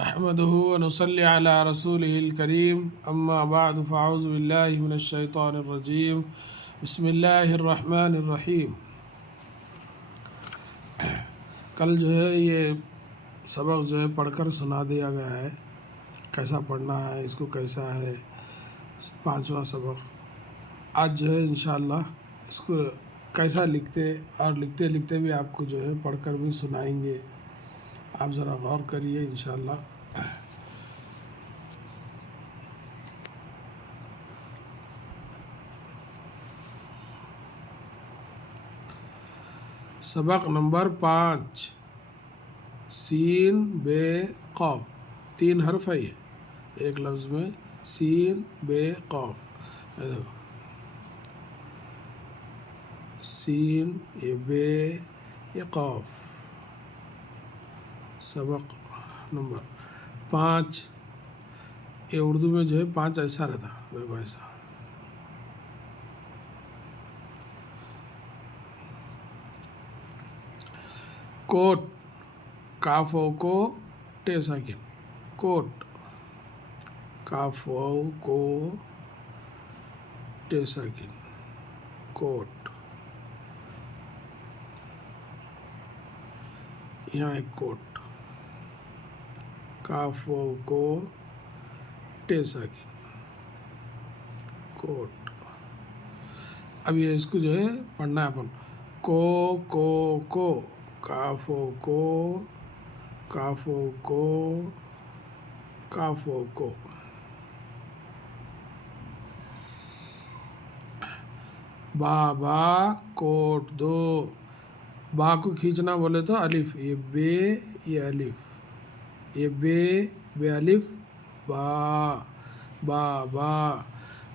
احمده ونصلي على رسوله الكريم اما بعد فاعوذ باللہ من الشیطان الرجیم بسم اللہ الرحمن الرحیم۔ کل جو ہے یہ سبق جو ہے پڑھ کر سنا دیا گیا ہے، کیسا پڑھنا ہے، اس کو کیسا ہے، 5واں سبق۔ آج جو ہے انشاءاللہ اس کو کیسا لکھتے اور لکھتے لکھتے بھی آپ کو جو ہے پڑھ کر بھی سنائیں گے، آپ ذرا غور کریے انشاءاللہ۔ سبق نمبر 5، سین بے قاف، 3 حرف ہے یہ ایک لفظ میں، سین بے قاف، سین یہ بے یہ قاف۔ سبق نمبر 5، یہ اردو میں جو ہے 5 ایسا رہتا، دیکھو ایسا، کوٹ، کافو کو ٹے ساکن، کوٹ، کافو کو ٹے ساکن، کوٹ، یہاں ایک کوٹ، کافو کو ٹے ساکن، کوٹ۔ اب یہ اس کو جو ہے پڑھنا ہے اپن، کو کافو کو، کافو کو، کافو کو۔ بابا کوٹ دو، با کو کھینچنا بولے تو الف، یہ بے یہ الف، یہ بے الف، با، بابا،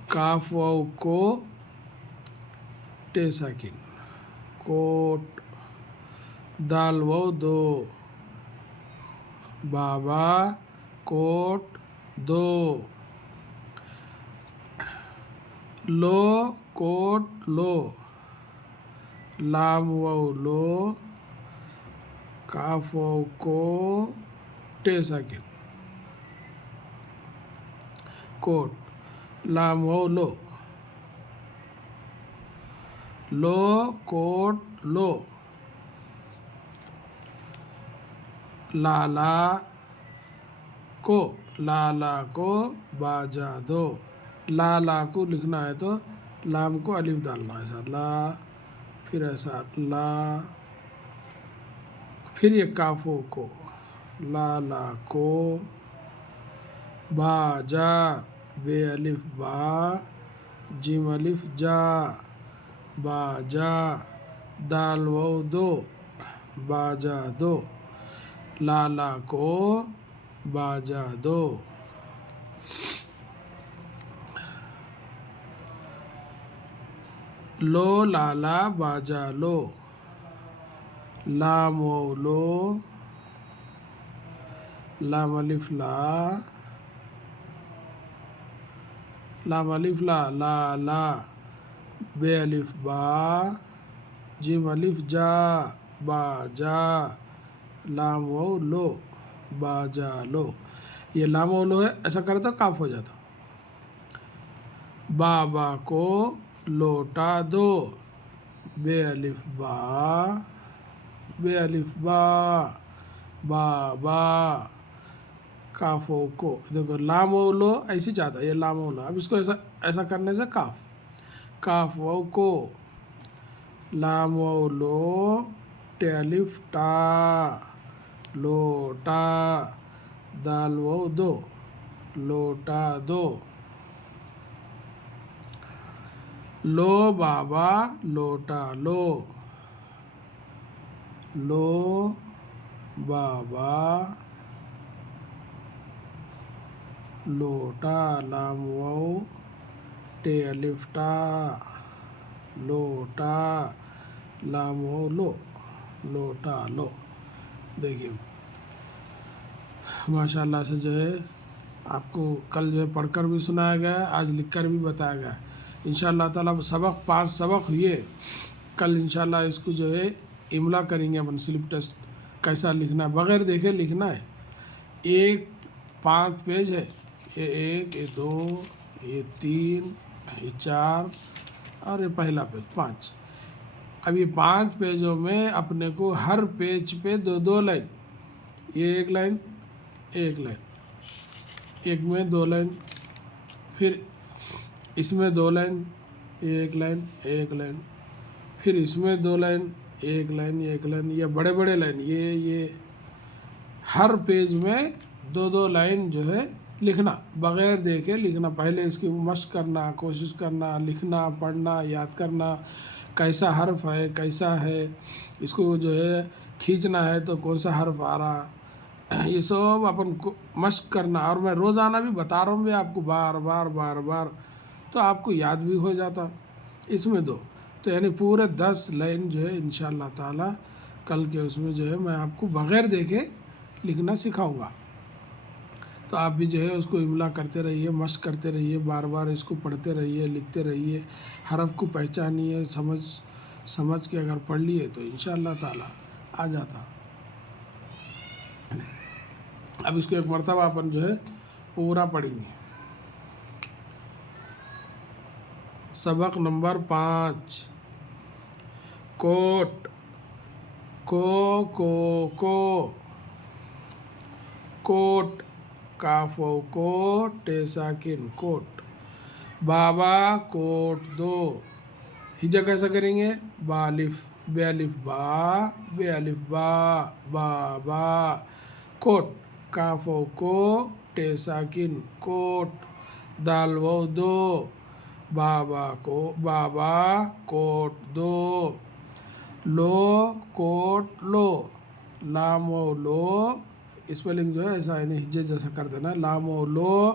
کاف واو کو ٹے ساکن، کوٹ، دال واو دو، بابا کوٹ دو، لو کوٹ لو، لام واو لو، کاف واو کو ٹے ساکن، کوٹ، لام واو لو، لو کوٹ لو، لالا کو، لالا کو باجا دو، لالا کو لکھنا ہے تو لام کو الف ڈالنا ہے، ایسا لا، پھر ایسا لا، پھر یہ کافو کو، لالا کو، باجا، بے الف با، جیم الف جا، باجا، دال واو دو، باجا دو، لالا کو باجا دو، لو لالا باجا لو، لام واو لو، لام الف لا، لام الف لا، لا، بے الف با، جیم الف جا، باجا، لام واو لو، باجا لو۔ یہ لام واو لو ہے، ایسا کرے تو کاف ہو جاتا۔ بابا کو لوٹا دو، بے الف با، بے الف با، بابا، کافو کو، دیکھو لام واو لو ایسے چاہتا ہے، یہ لام واو لو، اب اس کو ایسا کرنے سے کاف، کاف واو کو، لام واو لو، ٹے الف ٹا، لوٹا، دال واو دو، لوٹا دو، لو بابا لوٹا لو، لو بابا لوٹا، لام واو ٹے الف ٹا، لوٹا، لام واو لو، لوٹا لو۔ دیکھیے ماشاء اللہ سے جو ہے آپ کو کل جو ہے پڑھ کر بھی سنایا گیا ہے، آج لکھ کر بھی بتایا گیا ہے انشاءاللہ تعالیٰ۔ سبق 5 سبق ہوئے، کل انشاءاللہ اس کو جو ہے املا کریں گے اپن، سلپ ٹیسٹ کیسا لکھنا ہے، بغیر دیکھے لکھنا ہے، ایک 5 پیج ہے، یہ 1 یہ 2 یہ 3 یہ 4 اور یہ پہلا پیج 5۔ اب یہ 5 پیجوں میں اپنے کو ہر پیج پہ 2 لائن، یہ 1 لائن 1 لائن، ایک میں 2 لائن، پھر اس میں 2 لائن، 1 لائن 1 لائن، پھر اس میں 2 لائن 1 لائن 1 لائن، یہ بڑے بڑے لائن، یہ ہر پیج میں 2 لائن جو ہے لکھنا، بغیر دیکھے لکھنا، پہلے اس کی مشق کرنا، کوشش کرنا، لکھنا، پڑھنا، یاد کرنا، کیسا حرف ہے کیسا ہے، اس کو جو ہے کھینچنا ہے تو کون سا حرف آ رہا، یہ سب اپن کو مشق کرنا، اور میں روزانہ بھی بتا رہا ہوں بھی آپ کو بار بار تو آپ کو یاد بھی ہو جاتا۔ اس میں 2 تو یعنی پورے 10 لائن جو ہے انشاءاللہ تعالی کل کے اس میں جو ہے میں آپ کو بغیر دیکھے لکھنا سکھاؤں گا، تو آپ بھی جو ہے اس کو املا کرتے رہیے، مشق کرتے رہیے، بار اس کو پڑھتے رہیے، لکھتے رہیے، حرف کو پہچانیے، سمجھ کے اگر پڑھ لیے تو انشاءاللہ تعالی آ جاتا۔ اب اس کو ایک مرتبہ اپن جو ہے پورا پڑھیں گے۔ سبق نمبر 5، کوٹ، کوٹ، کاف و کو ٹے ساکن کوٹ، بابا کوٹ دو، ہجا کیسا کریں گے، با الف با، بے الف با، بابا، کوٹ، کاف و کو ٹے ساکن کوٹ، دال و دو، بابا کوٹ دو، لو کوٹ لو، لام و لو، اسپیلنگ جو ہے ایسا یعنی ہجے جیسا کر دینا، لام و لو،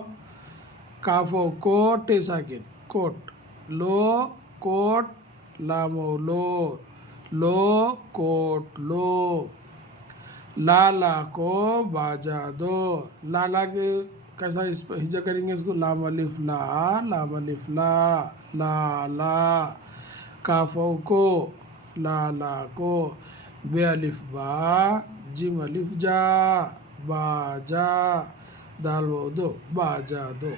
کاف و کو ٹے ساکن کوٹ، لو کوٹ، لام و لو کوٹ لو، لالا کو باجا دو، لالا کے کیسا ہجا کریں گے اس کو، لام الف لا، لام الف لا، لا، کاف و کو، لالا کو، بے الف با، جیم الف جا، باجا، دال و دو، باجا دو،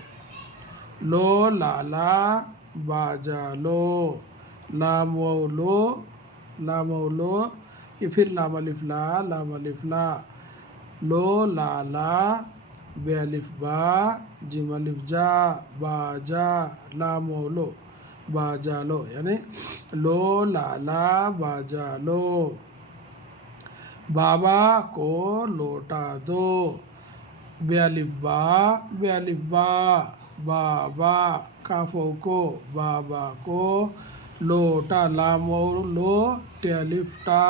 لو لالا باجا لو، لام و لو، یہ پھر لام الف لا، لام الف لا، لو لالا، بے الف با، جیم الف جا، باجا، لام و لو، باجا لو، یعنی لو لالا باجا لو، بابا کو لوٹا دو، بے الف با، بابا، کاف و کو، بابا کو، لوٹا، لام و لو، ٹے الف ٹا،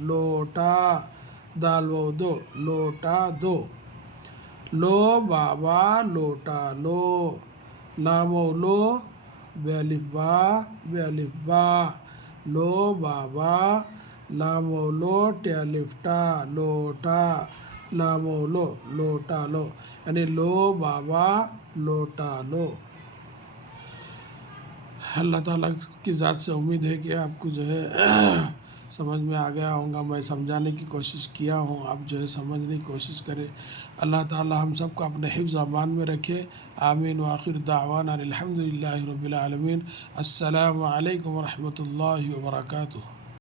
لوٹا، دال و دو، لوٹا دو، لو بابا لوٹا لو، لام و لو، بے الف با، لو بابا، لام و لو، ٹے الف ٹا، لوٹا، لام و لو، لوٹا لو، یعنی لو بابا لوٹا لو۔ اللہ تعالیٰ کی ذات سے امید ہے کہ آپ کو جو ہے سمجھ میں آ گیا ہوں گا، میں سمجھانے کی کوشش کیا ہوں، آپ جو ہے سمجھنے کی کوشش کریں۔ اللہ تعالیٰ ہم سب کو اپنے حفظ و امان میں رکھے، آمین، وآخر دعوانا الحمدللہ رب العالمین۔ السلام علیکم ورحمۃ اللہ وبرکاتہ۔